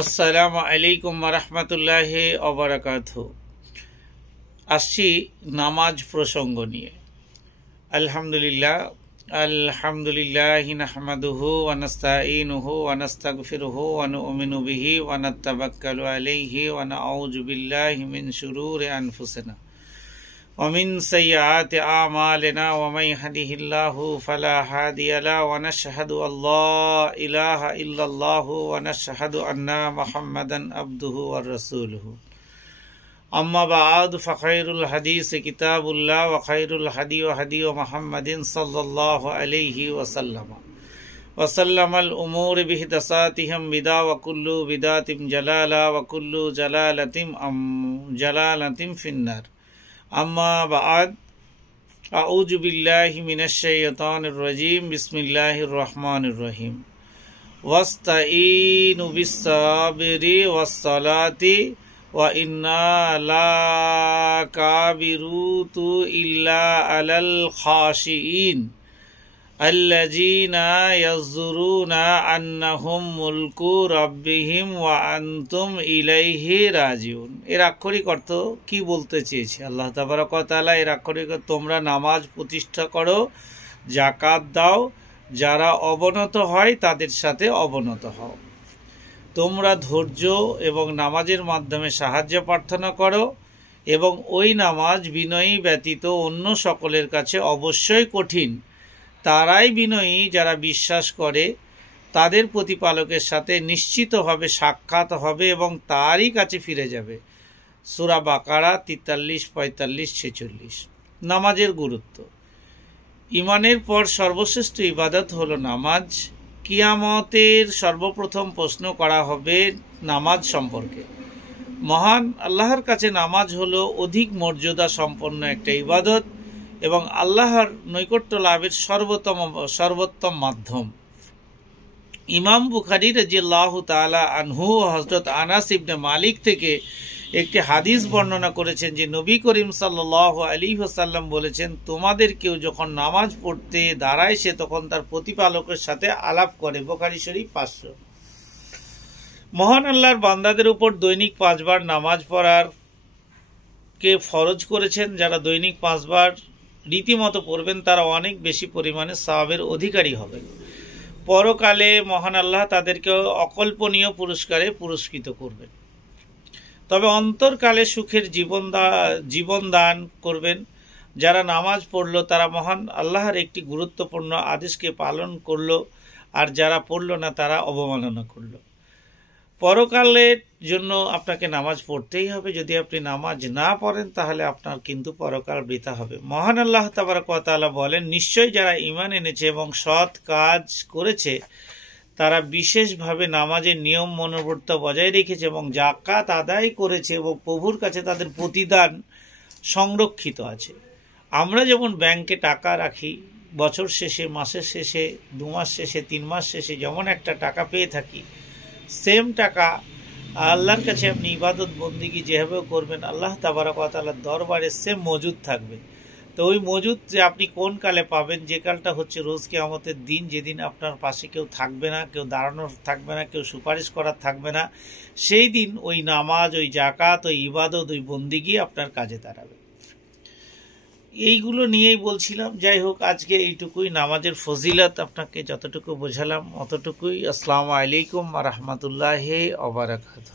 আসসালামু আলাইকুম রাহমাতুল্লাহি ওয়া বারাকাতুহু। আসছি নামাজ প্রসঙ্গ নিয়ে। আলহামদুলিল্লাহি নাহমাদুহু ওয়া নাস্তাঈনুহু ওয়া নাস্তাগফিরুহু ওয়া নু'মিনু বিহি ওয়া নাতাওয়াক্কালু আলাইহি ওয়া নাউযু বিল্লাহি মিন শুরুরি আনফুসিনা ওয়া মিন সাইয়্যাতি আ'মালিনা ওয়া মান ইয়াহদিহিল্লাহু ফালা হাদিয়া লাহু ওয়া নাশহাদু আল্লা ইলাহা ইল্লাল্লাহু ওয়া নাশহাদু আন্না মুহাম্মাদান আবদুহু ওয়া রাসূলুহু। আম্মা বা'দ ফাখায়রুল হাদিস কিতাবুল্লাহ ওয়া খায়রুল হাদী হাদী মুহাম্মাদিন সাল্লাল্লাহু আলাইহি ওয়া সাল্লামাল উমুরি বিহিদাসাতিহিম বিদা ওয়া কুল্লু বিদাতিন জালালা ওয়া কুল্লু জালালাতিন ফিন্নার। আম্মা বা'দ, আউযু বিল্লাহি মিনাশ শাইতানির রাজীম। বিসমিল্লাহির রহমানির রহিম। ওয়াস্তাঈনু বিস-সাবরি ওয়াস-সালাতি ওয়া ইন্না লাকাবিরুতু ইল্লা আলাল খাশিঈন আল্লাযীনা ইয়াযুরুনা আন্নাহুম মুলকু রাব্বিহিম ওয়া আনতুম ইলাইহি রাজিউন। এর আক্ষরিক অর্থ কি বলতে চেয়েছে আল্লাহ তাবারক ওয়া তাআলা? এর আক্ষরিক, তোমরা নামাজ প্রতিষ্ঠা করো, যাকাত দাও, যারা অবনত হয় তাদের সাথে অবনত হও। তোমরা ধৈর্য এবং নামাজের মাধ্যমে সাহায্য প্রার্থনা করো এবং ওই নামাজ বিনয়ী ব্যতীত অন্য সকলের কাছে অবশ্যই কঠিন। তারাই বিনয়ী যারা বিশ্বাস করে, তাদের প্রতিপালকের সাথে নিশ্চিতভাবে সাক্ষাৎ হবে এবং তারই কাছে ফিরে যাবে। সূরা বাকারা 43, 45, 46। নামাজের গুরুত্ব। ঈমানের পর সর্বশ্রেষ্ঠ ইবাদত হলো নামাজ। কিয়ামতের সর্বপ্রথম প্রশ্ন করা হবে নামাজ সম্পর্কে। মহান আল্লাহর কাছে নামাজ হলো অধিক মর্যাদা সম্পন্ন একটা ইবাদত এবং আল্লাহর নৈকট্য লাভের সর্বোত্তম মাধ্যম। ইমাম বুখারী রাদিয়াল্লাহু তাআলা আনহু হযরত আনাস ইবনে মালিক থেকে একটি হাদিস বর্ণনা করেছেন যে নবী করিম সাল্লাল্লাহু আলাইহি ওয়াসাল্লাম বলেছেন, তোমাদের কেউ যখন নামাজ পড়তে দাঁড়ায় সে তখন তার প্রতিপালকের সাথে আলাপ করে। বুখারী শরীফ 500। মহান আল্লাহর বান্দাদের উপর দৈনিক 5 বার নামাজ পড়ার কে ফরজ করেছেন। যারা দৈনিক 5 বার রীতিমতো পড়বেন তারা অনেক বেশি পরিমাণে সওয়াবের অধিকারী হবেন। পরকালে মহান আল্লাহ তাদেরকে অকল্পনীয় পুরস্কারে পুরস্কৃত করবেন। তবে অন্তরকালে সুখের জীবন দান করবেন। যারা নামাজ পড়ল তারা মহান আল্লাহর একটি গুরুত্বপূর্ণ আদেশকে পালন করল, আর যারা পড়ল না তারা অবমাননা করল। পরকালের জন্য আপনাকে নামাজ পড়তেই হবে। যদি আপনি নামাজ না পড়েন তাহলে আপনার কিন্তু পরকাল বৃথা হবে। মহান আল্লাহ তাবারক ওয়া তাআলা বলেন, নিশ্চয়ই যারা ঈমান এনেছে এবং সৎ কাজ করেছে তারা বিশেষভাবে নামাজের নিয়ম মনোবর্ত বজায় রেখেছে এবং যাকাত আদায় করেছে এবং প্রভুর কাছে তাদের প্রতিদান সংরক্ষিত আছে। আমরা যেমন ব্যাংকে টাকা রাখি, বছর শেষে, মাসের শেষে, 2 মাস শেষে, 3 মাস শেষে যেমন একটা টাকা পেয়ে থাকি, সেম টাকা আল্লাহর কাছে আপনি ইবাদত বন্দিগি যেভাবে করবেন আল্লাহ তাবারক ওয়া তাআলার দরবারে সেম মজুদ থাকবে। তো ওই মজুদ যে আপনি কোন কালে পাবেন, যে কালটা হচ্ছে রোজ কিয়ামতের দিন, যেদিন আপনার পাশে কেউ থাকবে না, কেউ দাঁড়ানোর থাকবে না, কেউ সুপারিশ করার থাকবে না, সেই দিন ওই নামাজ, ওই যাকাত, ওই ইবাদত, ওই বন্দিগি আপনার কাজে দাঁড়াবে। এইগুলো নিয়েই বলছিলাম। যাই হোক, আজকে এইটুকুই। নামাজের ফজিলত আপনাকে যতটুকু বোঝালাম অতটুকুই। আসসালামু আলাইকুম ওয়া রাহমাতুল্লাহি ওয়া বারাকাতুহু।